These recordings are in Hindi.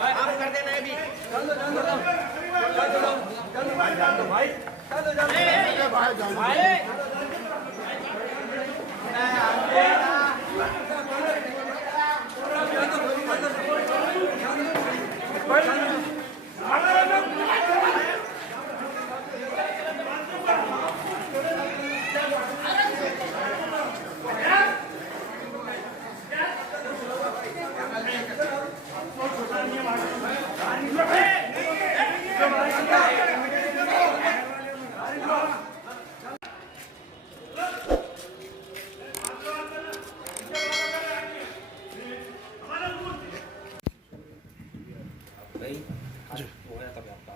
आप कर देना है भी। हो गया तब आपका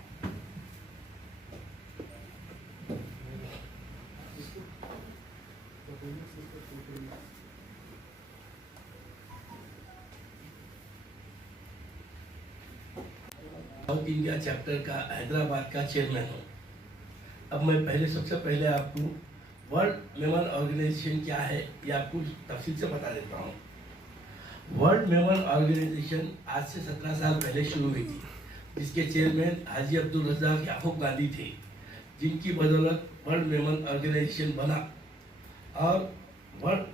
साउथ इंडिया चैप्टर का हैदराबाद का चेयरमैन हूँ। अब मैं सबसे पहले आपको वर्ल्ड मेमन ऑर्गेनाइजेशन क्या है ये आपको तफसील से बता देता हूँ। वर्ल्ड मेमन ऑर्गेनाइजेशन आज से 17 साल पहले शुरू हुई थी, जिसके चेयरमैन हाजी अब्दुल रज़ाक याकूब गांधी थे, जिनकी बदौलत वर्ल्ड मेमन ऑर्गेनाइजेशन बना। और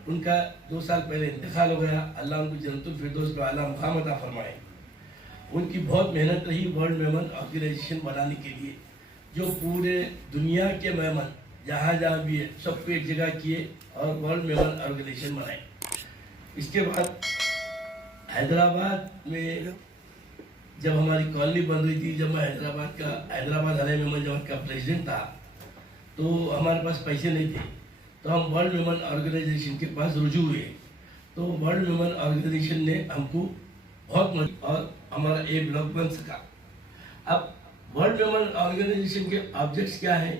उनका 2 साल पहले इंतकाल हो गया, अल्लाह उनको जन्नतुल फिरदौस में आला मुकाम अता फरमाए। उनकी बहुत मेहनत रही वर्ल्ड मेमन ऑर्गेनाइजेशन बनाने के लिए, जो पूरे दुनिया के मेमन जहाँ जहाँ भी है सबको एक जगह किए और वर्ल्ड मेमन ऑर्गेनाइजेशन बनाए। इसके बाद हैदराबाद में जब हमारी कॉलोनी बन रही थी, जब मैं हैदराबाद हले मेमन जमात का प्रेसिडेंट था, तो हमारे पास पैसे नहीं थे, तो हम वर्ल्ड मेमन ऑर्गेनाइजेशन के पास रुजू हुए। तो वर्ल्ड मेमन ऑर्गेनाइजेशन ने हमको बहुत मदद और हमारा एक ब्लॉक बन सका। अब वर्ल्ड मेमन ऑर्गेनाइजेशन के ऑब्जेक्ट्स क्या है?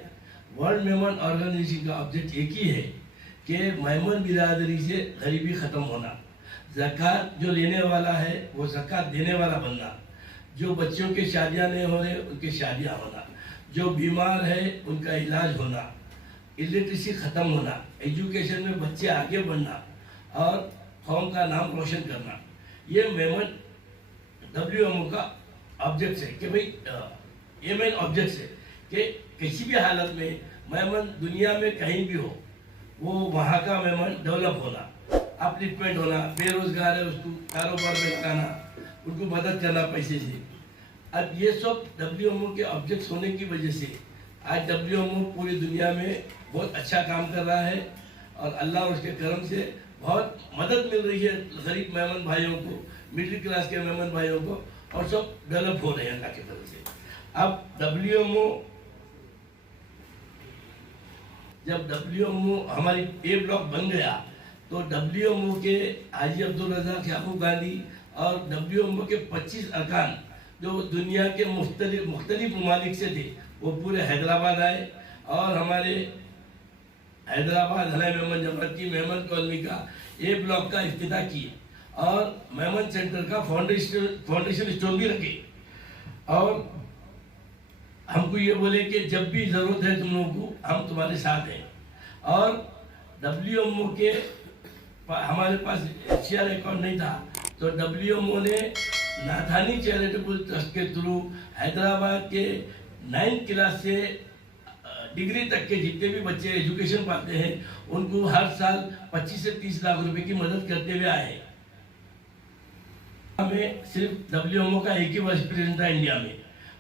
वर्ल्ड मेमन ऑर्गेनाइजेशन का ऑब्जेक्ट एक ही है कि मेमन बिरादरी से गरीबी ख़त्म होना, ज़कात जो लेने वाला है वो ज़कात देने वाला बनना, जो बच्चों के शादियाँ नहीं हो रहे उनके शादियाँ होना, जो बीमार है उनका इलाज होना, इलिटरेसी ख़त्म होना, एजुकेशन में बच्चे आगे बढ़ना और कौम का नाम रोशन करना। ये मेमन WMO का ऑब्जेक्ट है कि भाई ये मेन ऑब्जेक्ट है कि किसी भी हालत में मेमन दुनिया में कहीं भी हो, वो वहाँ का मेमन डेवलप होना, अपलिफ्टमेंट होना, बेरोजगार है उसको कारोबार में लगाना, उनको मदद करना पैसे से। अब ये सब WMO के ऑब्जेक्ट्स होने की वजह से आज WMO पूरी दुनिया में बहुत अच्छा काम कर रहा है और अल्लाह और उसके करम से बहुत मदद मिल रही है गरीब मेमन भाइयों को, मिडिल क्लास के मेमन भाइयों को, और सब डेवलप हो रहे हैं अल्लाह की तरफ से। अब जब WMO हमारी ए ब्लॉक बन गया तो WMO के हाजी अब्दुल रज़ाक याकूब गांधी और WMO के 25 अरकान जो दुनिया के मुख्तलिफ ममालिक से थे, वो पूरे हैदराबाद आए और हमारे हैदराबाद हले मेमन जमात की मेमन कॉलोनी का ए ब्लॉक का इफ्तिताह किए और मेमन सेंटर का फाउंडेशन स्टोन भी रखे। और हमको ये बोले कि जब भी ज़रूरत है तुम लोगों को, हम तुम्हारे साथ हैं। और WMO के हमारे पास शेयर अकाउंट नहीं था, तो WMO ने नाथानी चैरिटेबल ट्रस्ट के थ्रू हैदराबाद के 9th क्लास से डिग्री तक के जितने भी बच्चे एजुकेशन पाते हैं उनको हर साल 25 से 30 लाख रुपए की मदद करते हुए आए। हमें सिर्फ WMO का एक ही वाइस प्रेसिडेंट था इंडिया में,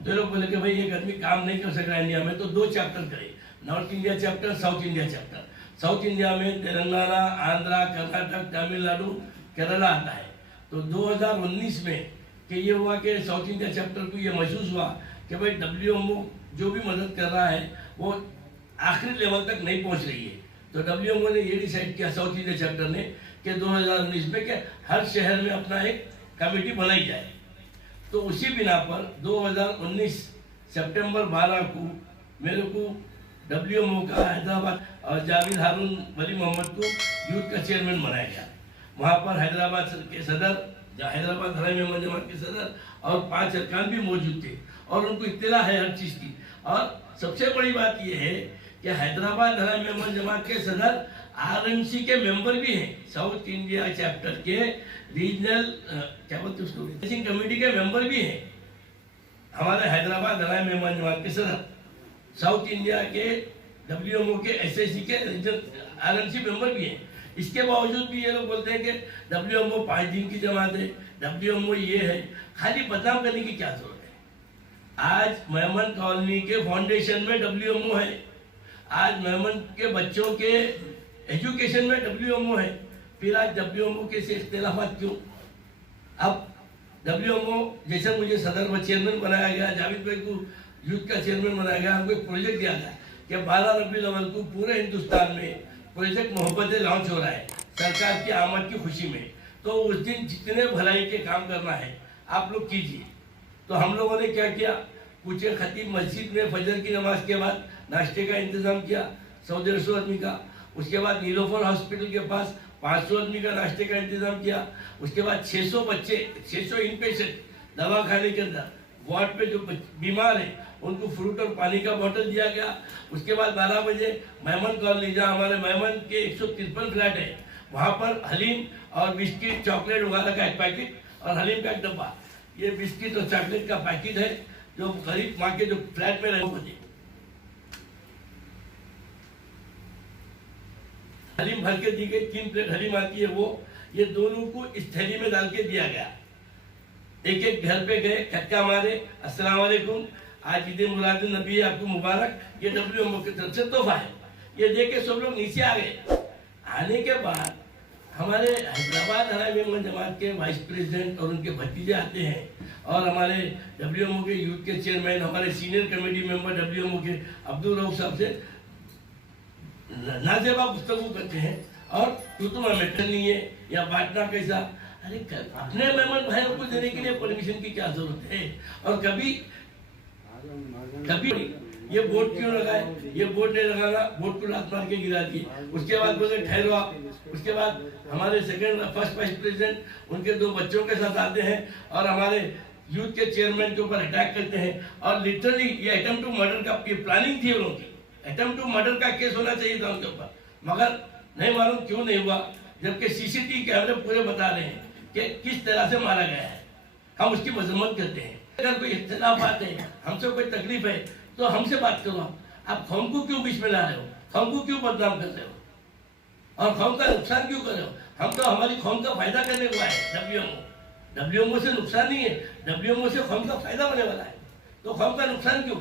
तो लोग बोले कि भाई एक आदमी काम नहीं कर सक रहा इंडिया में, तो 2 चैप्टर करे, north India chapter, south India chapter. South India में तेलंगाना, आंध्रा, कर्नाटक, तमिलनाडु, केरला आता है। तो 2019 में कि ये हुआ कि साउथ इंडिया चैप्टर को ये महसूस हुआ कि भाई WMO जो भी मदद कर रहा है वो आखिरी लेवल तक नहीं पहुंच रही है। तो WMO ने ये डिसाइड किया साउथ इंडिया चैप्टर ने कि 2019 में कि हर शहर में अपना एक कमेटी बनाई जाए। तो उसी बिना पर 2019 सितंबर 12 को मेरे को WMO का हैदराबाद और जावेद हारून वली मोहम्मद को यूथ का चेयरमैन बनाया गया। वहाँ पर हैदराबाद के सदर, हैदराबाद हले मेमन जमात के सदर और 5 अरकान भी मौजूद थे और उनको इत्तला है हर चीज़ की। और सबसे बड़ी बात यह है कि हैदराबाद हले मेमन जमात के सदर RMC के मेंबर भी हैं, साउथ इंडिया चैप्टर के रीजनल क्या बोलते उसको मैनेजिंग कमेटी के मेंबर भी हैं। हमारे हैदराबाद हलाई मेहमान जमात के सदर, साउथ इंडिया के WMO के SIC के रीजनल RNC मेंबर भी हैं। इसके बावजूद भी ये लोग बोलते हैं कि WMO 5 दिन की जमात है, WMO ये है। खाली बदनाम करने की क्या जरूरत है? आज मेमन कॉलोनी के फाउंडेशन में WMO है, आज मेमन के बच्चों के एजुकेशन में WMO है, फिर आज WMO के से इख्तिलाफात क्यों? अब WMO जैसे मुझे सदर व चेयरमैन बनाया गया, जावेद भाई को यूथ का चेयरमैन बनाया गया, हमको एक प्रोजेक्ट दिया गया कि 12 रबी अव्वल को पूरे हिंदुस्तान में प्रोजेक्ट मोहब्बतें लॉन्च हो रहा है सरकार की आमद की खुशी में। तो उस दिन जितने भलाई के काम करना है आप लोग कीजिए। तो हम लोगों ने क्या किया, कुछ खतीब मस्जिद में फजर की नमाज के बाद नाश्ते का इंतजाम किया 100-150 आदमी का। उसके बाद नीलोफर हॉस्पिटल के पास 500 आदमी का नाश्ते का इंतजाम किया। उसके बाद 600 बच्चे, 600 इनपेशेंट दवा खाने के अंदर वार्ड पे जो बीमार हैं उनको फ्रूट और पानी का बोतल दिया गया। उसके बाद 12 बजे मेमन कॉलोनी, जहाँ हमारे मेमन के 153 फ्लैट है, वहाँ पर हलीम और बिस्किट चॉकलेट वगैरह का एक पैकेट और हलीम का एक डब्बा, ये बिस्किट और चॉकलेट का पैकेट है जो गरीब माँ के जो फ्लैट में रहे। हलीम भर के दी गई, 3 प्लेट हलीम आती है वो, ये दोनों को इस थैली में डाल के दिया गया। एक एक घर पे गए, खटका मारे, अस्सलाम वालेकुम, आज ईद मिलाद नबी है, आपको मुबारक, ये WMO की तरफ से तोहफा है। ये देके सब लोग नीचे आ गए। आने के बाद हमारे हैदराबाद हलाई मेमन जमात के वाइस प्रेसिडेंट और उनके भतीजे आते हैं और हमारे WMO के यूथ के चेयरमैन, हमारे सीनियर कमेटी मेंबर WMO के अब्दुल रऊफ साहब से नाजेबा गुफ्तगू करते हैं और तुम्हें मैटर नहीं है या बांटना कैसा। अरे अपने मेहमान भाइयों को देने के लिए परमिशन की क्या जरूरत है? और कभी ये बोर्ड क्यों लगाए, ये बोर्ड नहीं लगाना, बोर्ड को लात मार के गिरा दिए। उसके बाद बोले ठहरो आप। उसके बाद हमारे फर्स्ट वाइस प्रेसिडेंट उनके 2 बच्चों के साथ आते हैं और हमारे यूथ के चेयरमैन के ऊपर अटैक करते हैं। और लिटरली ये अटेम्प्ट टू मर्डर का प्लानिंग थी उनकी, अटेम्प्ट टू मर्डर का केस होना चाहिए था उनके ऊपर, मगर नहीं मालूम क्यों नहीं हुआ, जबकि CCTV कैमरे पूरे बता रहे हैं कि किस तरह से मारा गया है। हम उसकी मजम्मत करते हैं। अगर कोई इख्तिलाफ है, हमसे कोई तकलीफ है तो हमसे बात करो। आप कौम को क्यों बीच में ला रहे हो, कौम को क्यों बदनाम कर रहे हो और कौम का नुकसान क्यों कर रहे हो? हम तो हमारी कौम का फायदा करने को आए। WMO से नुकसान नहीं है, WMO से कौम का फायदा होने वाला है, तो कौम का नुकसान क्यों?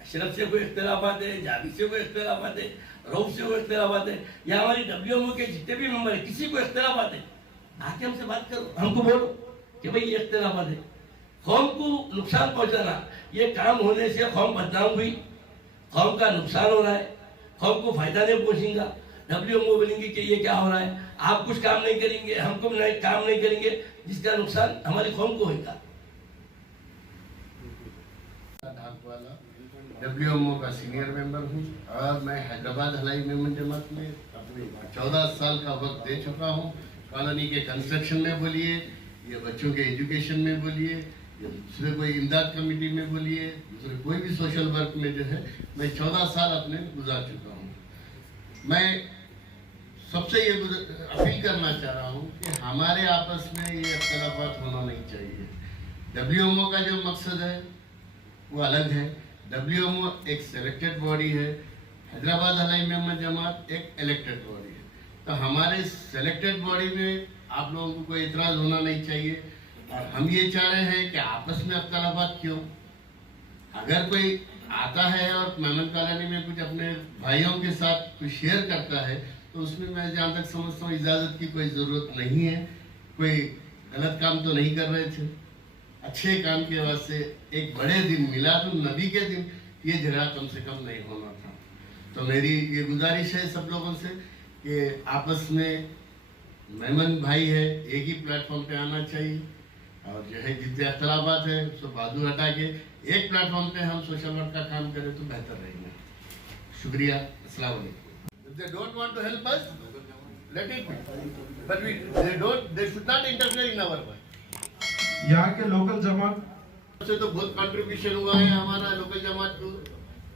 अशरफ से कोई इख्तिलाफात है, जावेद से कोई इख्तिलाफात है, रऊफ से कोई इख्तिलाफात है, या हमारी WMO के जितने भी मेंबर है किसी को इख्तिलाफात है, आके हमसे बात करो, हमको बोलो कि भाई ये इख्तिलाफात है। कौम को नुकसान पहुंचाना, ये काम होने से कौम बदनाम हुई, कौम का नुकसान हो रहा है, कौम को फायदा नहीं पहुंचेगा। WMO बोलेंगे कि ये क्या हो रहा है, आप कुछ काम नहीं करेंगे, हमको काम नहीं करेंगे, जिसका नुकसान हमारी कौम को होगा। WMO का सीनियर मेंबर हूँ और मैं हैदराबाद हलाई मेमन जमात में अपने 14 साल का वक्त दे चुका हूँ। कॉलोनी के कंस्ट्रक्शन में बोलिए, ये बच्चों के एजुकेशन में बोलिए, या दूसरे कोई इमदाद कमेटी में बोलिए, दूसरे कोई भी सोशल वर्क में जो है मैं 14 साल अपने गुजार चुका हूँ। मैं सबसे ये अपील करना चाह रहा हूँ कि हमारे आपस में ये अख्तिलाफात होना नहीं चाहिए। WMO का जो मकसद है वो अलग है। WMO एक सेलेक्टेड बॉडी है, हैदराबाद हलाई मेमन जमात एक इलेक्टेड बॉडी है। तो हमारे सेलेक्टेड बॉडी में आप लोगों को कोई इतराज होना नहीं चाहिए। और हम ये चाह रहे हैं कि आपस में अख्तिलाफात क्यों, अगर कोई आता है और मेमन कॉलोनी में कुछ अपने भाइयों के साथ कुछ शेयर करता है तो उसमें मैं जहाँ तक समझता हूँ इजाज़त की कोई ज़रूरत नहीं है। कोई गलत काम तो नहीं कर रहे थे, अच्छे काम के वास्ते एक बड़े दिन मिलादुन नबी के दिन ये झगड़ा कम से कम नहीं होना था। तो मेरी ये गुजारिश है सब लोगों से कि आपस में मेमन भाई है, एक ही प्लेटफॉर्म पे आना चाहिए और जो है जितने अख्तिलाफात है उसको बाजू हटा के एक प्लेटफॉर्म पे हम सोशल वर्क का काम करें तो बेहतर रहेगा। शुक्रिया, अस्सलाम वालेकुम। If they don't want to help us, let it be. But they should not interfere in our work. यहाँ के लोकल जमात से तो बहुत कंट्रीब्यूशन हुआ है हमारा लोकल जमात को,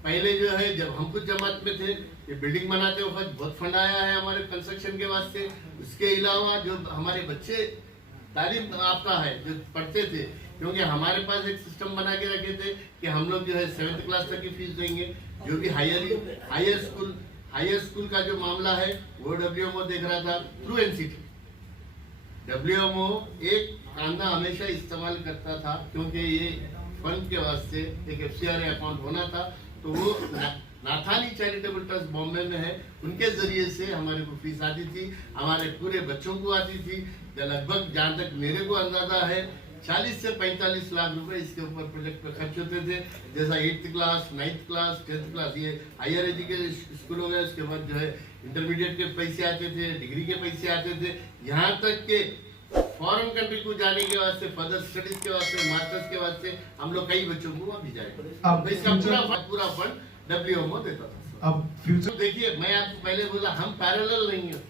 पहले जो है जब हम कुछ जमात में थे, ये बिल्डिंग बनाते वक्त बहुत फंड आया है हमारे कंस्ट्रक्शन के वास्ते। उसके अलावा जो हमारे बच्चे तालीम याफ्ता है जो पढ़ते थे, क्योंकि हमारे पास एक सिस्टम बना के रखे थे कि हम लोग जो है 7th क्लास तक की फीस देंगे। जो भी हायर स्कूल का जो मामला है वो WMO देख रहा था थ्रू NCT। WMO एक कांदा हमेशा इस्तेमाल करता था, क्योंकि ये फंड के वास्ते एक FCRA अकाउंट होना था, तो वो नाथानी चैरिटेबल ट्रस्ट बॉम्बे में है, उनके जरिए से हमारे को फीस आती थी, हमारे पूरे बच्चों को आती थी। लगभग जहाँ तक मेरे को अंदाजा है 40 से 45 लाख रुपए इसके ऊपर प्रोजेक्ट पे खर्च होते थे। जैसा 8th class, 9th class, 10th class, ये हायर एजुकेशन स्कूल हो गया। उसके बाद जो है इंटरमीडिएट के पैसे आते थे, डिग्री के पैसे आते थे, यहाँ तक के फॉरेन कंट्री को जाने के वास्ते, फर्दर स्टडीज के वास्ते, मास्टर्स के वास्ते हम लोग कई बच्चों को वहाँ भेजाए। अब इसका पूरा फंड WMO देता था। अब फ्यूचर देखिए, मैं आपको पहले बोला हम पैरेलल नहीं है,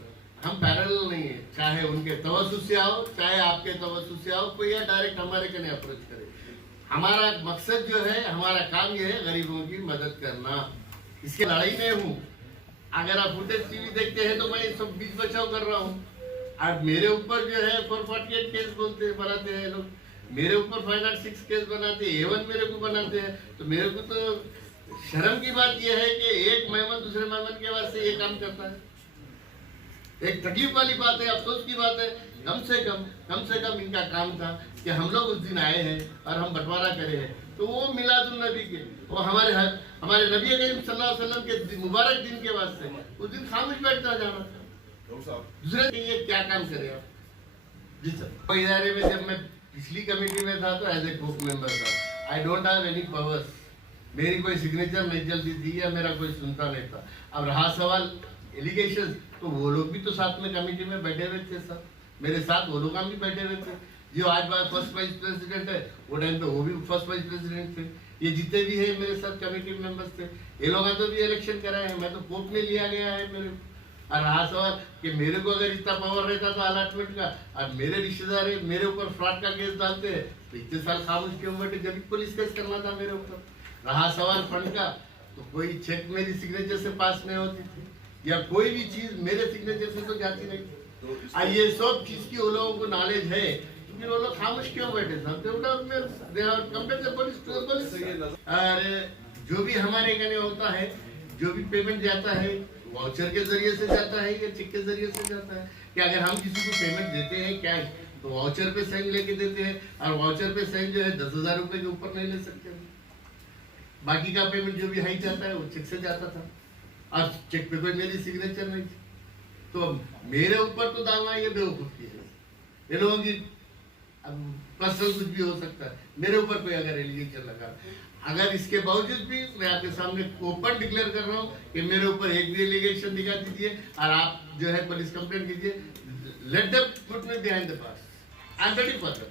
हम पैरेलल नहीं है। चाहे उनके तवज्जुह से आओ, चाहे आपके तवज्जुह से आओ, कोई या डायरेक्ट हमारे कने अप्रोच करे। हमारा मकसद जो है, हमारा काम ये है गरीबों की मदद करना। इसके लड़ाई में हूँ। अगर आप फुटेज टीवी देखते हैं तो मैं सब बीच बचाव कर रहा हूँ। अब मेरे ऊपर जो है 448 केस बनाते हैं लोग, मेरे ऊपर 506 केस बनाते हैं, A1 मेरे को बनाते हैं। तो मेरे को तो शर्म की बात यह है कि एक मेहमान दूसरे मेहमान के वास्ते ये काम करता है। एक तकलीफ वाली बात है, अफसोस की बात है। कम से कम इनका काम था कि हम लोग उस दिन आए हैं और हम बंटवारा करे हैं। तो वो मिलादुल नबी के, वो हमारे नबी करीम सल्लल्लाहु अलैहि वसल्लम के मुबारक दिन के वास्ते उस दिन खामोश बैठता जाना। दूसरे के ये क्या काम करे आप? जी सर। इदारे में जब मैं पिछली कमेटी में था तो एज ए ग्रुप मेंबर था। I don't have any powers. मेरी कोई सिग्नेचर नहीं चलती थी या मेरा कोई सुनता नहीं था। अब रहा सवाल एलिगेशन, तो वो लोग भी तो साथ में कमेटी में बैठे हुए थे सर, मेरे साथ वो लोग भी बैठे हुए थे। जो आज फर्स्ट वाइस प्रेसिडेंट है, वो टाइम पे वो भी फर्स्ट वाइस प्रेसिडेंट थे। ये जितने भी है मेरे साथ कमेटी मेंबर्स थे। ये लोग तो भी इलेक्शन कराए हैं, मैं तो कोर्ट में लिया गया है मेरे। और रहा सवाल कि मेरे को अगर इतना पावर रहता था अलॉटमेंट का, और मेरे रिश्तेदार मेरे ऊपर फ्रॉड का केस डालते हैं, तो इतने साल खामोश क्यों बैठे? जब पुलिस केस करना था मेरे ऊपर। रहा सवाल फंड का, तो कोई चेक मेरी सिग्नेचर से पास नहीं होती थी, या कोई भी चीज मेरे सिग्नेचर से तो जाती नहीं। तो ये सब चीज की उन लोगों को नॉलेज है, फिर वो लोग खामोश क्यों बैठे थे? अरे जो भी हमारे कहने होता है, जो भी पेमेंट जाता है, वाउचर के जरिए से जाता है या चेक के जरिए से जाता है। कि अगर हम किसी को पेमेंट देते हैं कैश, तो वाउचर पे साइन लेके देते हैं, और वाउचर पे साइन जो है 10,000 रुपए के ऊपर नहीं ले सकते। बाकी का पेमेंट जो भी हाई जाता है वो चेक से जाता था, और चेक पे कोई मेरी सिग्नेचर नहीं थी। तो मेरे ऊपर तो डालना ये बेवकूफी है। ये लोगों की पर्सनल कुछ भी हो सकता है, मेरे ऊपर कोई अगर एलिगेशन लगा, अगर इसके बावजूद भी मैं आपके सामने ओपन डिक्लेयर कर रहा हूँ कि मेरे ऊपर एक भी एलिगेशन दिखा दीजिए, और आप जो है पुलिस कंप्लेंट कीजिए। Let them put me behind the bars, I am ready for that.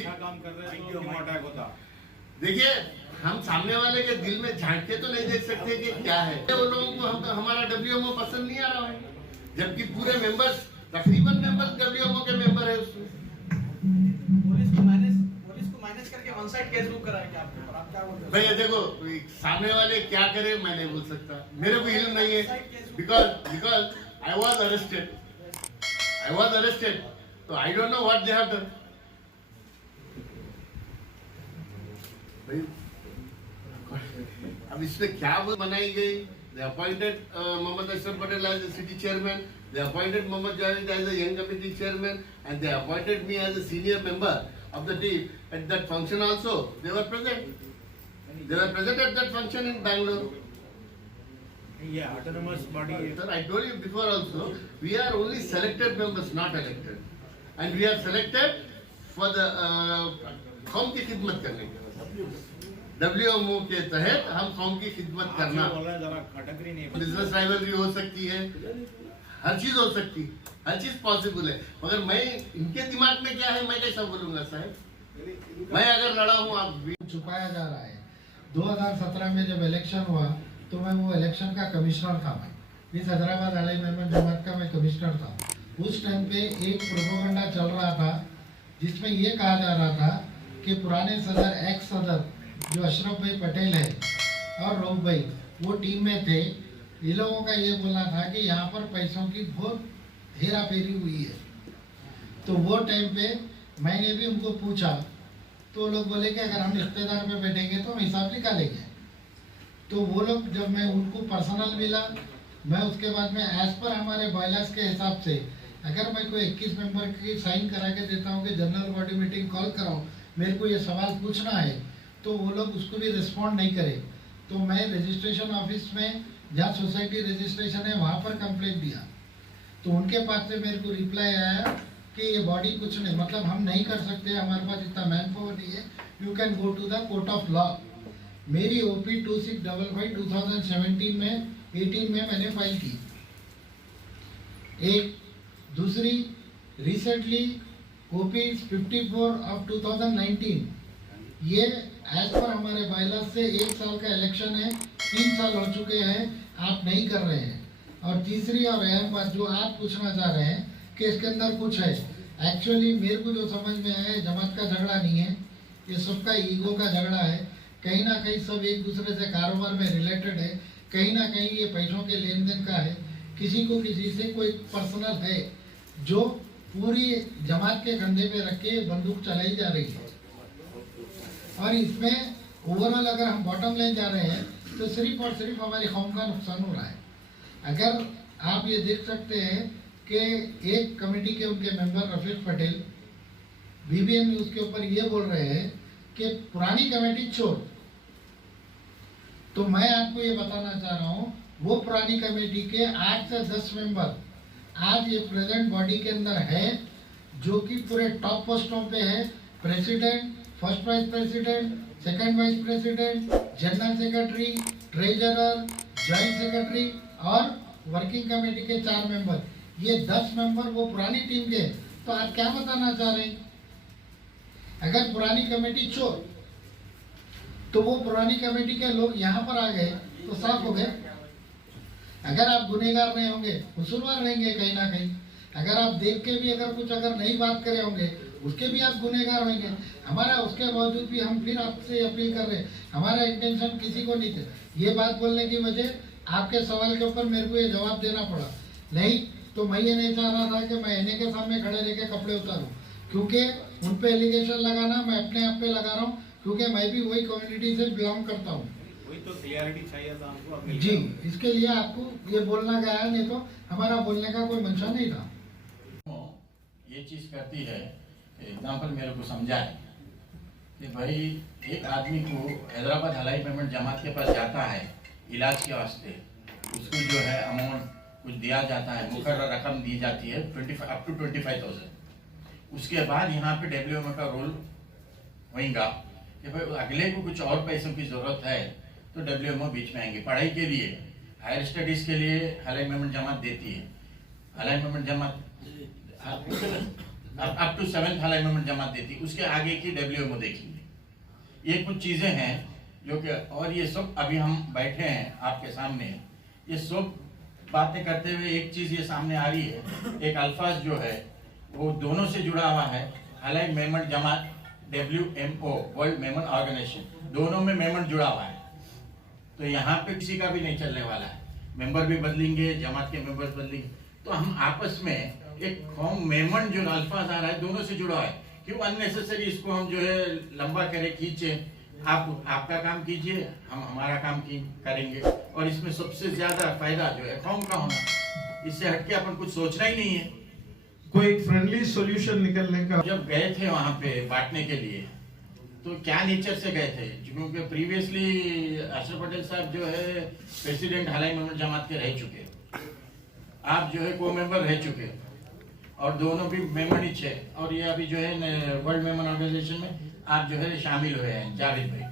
क्या काम कर रहे हैं तो अटैक होता। देखिए, हम सामने वाले के दिल में झांक के तो नहीं देख सकते कि क्या है। वो लोगों को हमारा WMO पसंद नहीं आ रहा है, जबकि पूरे मेंबर्स, तकरीबन मेंबर्स WMO के मेंबर है उसमें। पुलिस को माइनस करके वन साइड केस बुक कराया क्या आपके ऊपर? आप क्या बोलते हैं? भैया देखो, सामने वाले क्या करे मैं नहीं बोल सकता, मेरे को इल्म नहीं है। बिकॉज आई वॉज अरेस्टेड, तो I don't know what they have done. अब इसमें क्या वो बनाई गई? They appointed Mohammad Ashraf Patel as the city chairman. They appointed Mohammad Javed as the young committee chairman, and they appointed me as a senior member of the team. At that function also, they were present. They were present at that function in Bangalore. Yeah, autonomous body. Sir, I told you before also, we are only selected members, not elected, and we are selected for the कौम की खिदमत करने के लिए। WMO के तहत हम कौम की खिदमत करना। बिजनेस राइवलरी हो सकती है, हर चीज हो सकती है, हर चीज पॉसिबल है, मगर मैं इनके दिमाग में क्या है मैं कैसा बोलूंगा साहब? मैं अगर लड़ा हूँ, आप छुपाया जा रहा है। 2017 में जब इलेक्शन हुआ तो मैं वो इलेक्शन का कमिश्नर था। मैं इस हैदराबाद अलाई मेमन जमात का मैं कमिश्नर था। उस टाइम पे एक प्रोपोगंडा चल रहा था जिसमें ये कहा जा रहा था कि पुराने सदर, एक्स सदर जो अशरफ भाई पटेल है और रऊफ भाई वो टीम में थे। ये लोगों का ये बोलना था कि यहाँ पर पैसों की बहुत हेरा फेरी हुई है। तो वो टाइम पे मैंने भी उनको पूछा तो लोग बोले कि अगर हम रिश्तेदार में बैठेंगे तो हम हिसाब निकालेंगे। तो वो लोग जब मैं उनको पर्सनल मिला, मैं उसके बाद में एज पर हमारे बायलास के हिसाब से अगर मैं कोई 21 मेंबर की साइन करा के देता हूँ कि जनरल बॉडी मीटिंग कॉल कराओ, मेरे को ये सवाल पूछना है, तो वो लोग उसको भी रिस्पॉन्ड नहीं करे। तो मैं रजिस्ट्रेशन ऑफिस में जहाँ सोसाइटी रजिस्ट्रेशन है वहाँ पर कंप्लेंट दिया। तो उनके पास से मेरे को रिप्लाई आया कि ये बॉडी कुछ नहीं, मतलब हम नहीं कर सकते, हमारे पास इतना मैन पावर नहीं है, you can go to the court of law. मेरी OP 2655 2017 में 18 में मैंने फाइल की। एक दूसरी रिसेंटली OP 54 ऑफ 2019, ये एज पर हमारे बायलास से 1 साल का इलेक्शन है, 3 साल हो चुके हैं, आप नहीं कर रहे हैं। और तीसरी और अहम बात जो आप पूछना चाह रहे हैं कि इसके अंदर कुछ है, एक्चुअली मेरे को जो समझ में आया है जमात का झगड़ा नहीं है, ये सबका ईगो का झगड़ा है। कहीं ना कहीं सब एक दूसरे से कारोबार में रिलेटेड है, कहीं ना कहीं ये पैसों के लेन देन का है, किसी को किसी से कोई पर्सनल है जो पूरी जमात के कंधे पे रख के बंदूक चलाई जा रही है। और इसमें ओवरऑल अगर हम बॉटम लाइन जा रहे हैं तो सिर्फ और सिर्फ हमारी कौम का नुकसान हो रहा है। अगर आप ये देख सकते हैं कि एक कमेटी के उनके member Rafiq Patel BBN news के ऊपर ये बोल रहे हैं कि पुरानी कमेटी छोड़। तो मैं आपको ये बताना चाह रहा हूँ वो पुरानी कमेटी के 8 से 10 मेंबर आज ये प्रेजेंट बॉडी के अंदर है, जो कि पूरे टॉप पोस्टों पे है। President, first vice president, second vice president, general secretary, treasurer, joint secretary और वर्किंग कमेटी के 4 मेंबर, ये 10 मेंबर वो पुरानी टीम के। तो आप क्या बताना चाह रहे हैं? अगर पुरानी कमेटी चोर तो वो पुरानी कमेटी के लोग यहाँ पर आ गए तो साफ हो गए। अगर आप गुनहगार नहीं होंगे, कसूरवार रहेंगे कहीं ना कहीं। अगर आप देख के भी अगर कुछ अगर नहीं बात करे होंगे उसके भी आप गुनहगार होंगे। हमारा उसके बावजूद भी हम फिर आपसे अपील कर रहे हैं, हमारा इंटेंशन किसी को नहीं था। ये बात बोलने की वजह आपके सवाल के ऊपर मेरे को ये जवाब देना पड़ा, नहीं तो मैं ये नहीं चाह रहा था कि मैं इन्हीं के सामने खड़े रह के कपड़े उतारूं, क्योंकि उन पे एलिगेशन लगाना मैं अपने आप पे लगा रहा हूँ, क्योंकि मैं भी वही कम्युनिटी से बिलोंग करता हूँ। वही तो क्लियरिटी चाहिए था हमको अब मिल जी, गया। इसके लिए आपको ये बोलना गया है, नहीं तो हमारा बोलने का कोई मंशा नहीं था। ये चीज करती है, एग्जाम्पल मेरे को समझाए कि भाई एक आदमी को हैदराबाद हलाई पेमेंट जमात के पास जाता है इलाज के वास्ते, उसको जो है अमाउंट कुछ दिया जाता है, मुकर्रर रकम दी जाती है 25 अप टू 25,000। उसके बाद यहाँ पे WMO का रोल होगा कि भाई अगले को कुछ और पैसों की जरूरत है तो WMO बीच में आएंगे। पढ़ाई के लिए, हायर स्टडीज के लिए हलाई पेमेंट जमात देती है, हलाई payment Jamaat up to 7th हलाई पेमेंट जमात देती है, उसके आगे की WMO देखेंगे। ये कुछ चीजें हैं जो कि, और ये सब अभी हम बैठे हैं आपके सामने, ये सब बातें करते हुए एक चीज ये सामने आ रही है, एक अल्फाज जो है वो दोनों से जुड़ा हुआ है। हलाई मेमन जमात WMO वर्ल्ड मेमन ऑर्गेनाइजेशन, दोनों में मेमन जुड़ा हुआ है। तो यहाँ पे किसी का भी नहीं चलने वाला है, मेंबर भी बदलेंगे, जमात के मेंबर्स बदलेंगे, तो हम आपस में एक कौम मेमन जो अल्फाज आ रहा है दोनों से जुड़ा हुआ है। क्यों अननेसेसरी इसको हम जो है लंबा करे खींचे? आप आपका काम कीजिए, हम हमारा काम करेंगे, और इसमें सबसे ज्यादा फायदा जो है कौम का होना। इससे हटके अपन कुछ सोचना ही नहीं है। कोई फ्रेंडली सॉल्यूशन निकलने का। जब गए थे वहां पे बांटने के लिए तो क्या नेचर से गए थे? क्योंकि प्रीवियसली अशरफ पटेल साहब जो है प्रेसिडेंट हलाई मेमन जमात के रह चुके, आप जो है को मेंबर रह चुके, और दोनों भी मेमन ही थे, और ये अभी जो है वर्ल्ड मेमन ऑर्गेनाइजेशन में आप जो है शामिल हुए हैं जावेद भाई।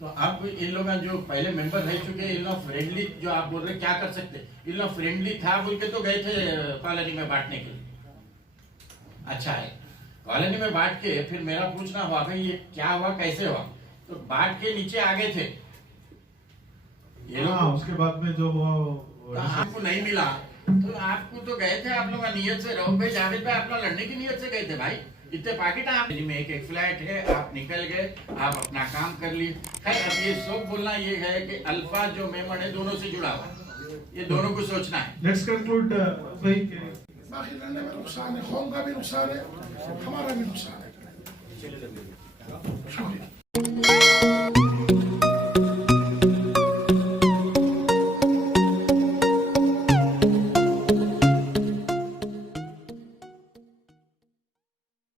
तो आप इन लोग जो पहले मेंबर रह चुके, इन लोग फ्रेंडली जो आप बोल रहे क्या कर सकते, इन लोग फ्रेंडली था बोल के तो गए थे कॉलोनी में बांटने के लिए। अच्छा है, कॉलोनी में बांट के फिर मेरा पूछना हुआ भाई ये क्या हुआ, कैसे हुआ, तो बांट के नीचे आगे थे ये लोग। उसके बाद में जो हुआ तो आपको नहीं मिला, तो आपको तो गए थे आप लोग नियत से, रहो भाई जावेद भाई आप लोग लड़ने की नियत से गए थे भाई, इत्तेफाकिता आप में एक फ्लैट है, आप निकल गए, आप अपना काम कर लिए। खैर अब ये सब बोलना ये है कि अल्फा जो मेमन है दोनों से जुड़ा हुआ है, ये दोनों को सोचना है। लेट्स कंक्लूड भाई के बाकी रहने में नुकसान है, कौम का भी नुकसान है, हमारा भी नुकसान है। शुक्रिया।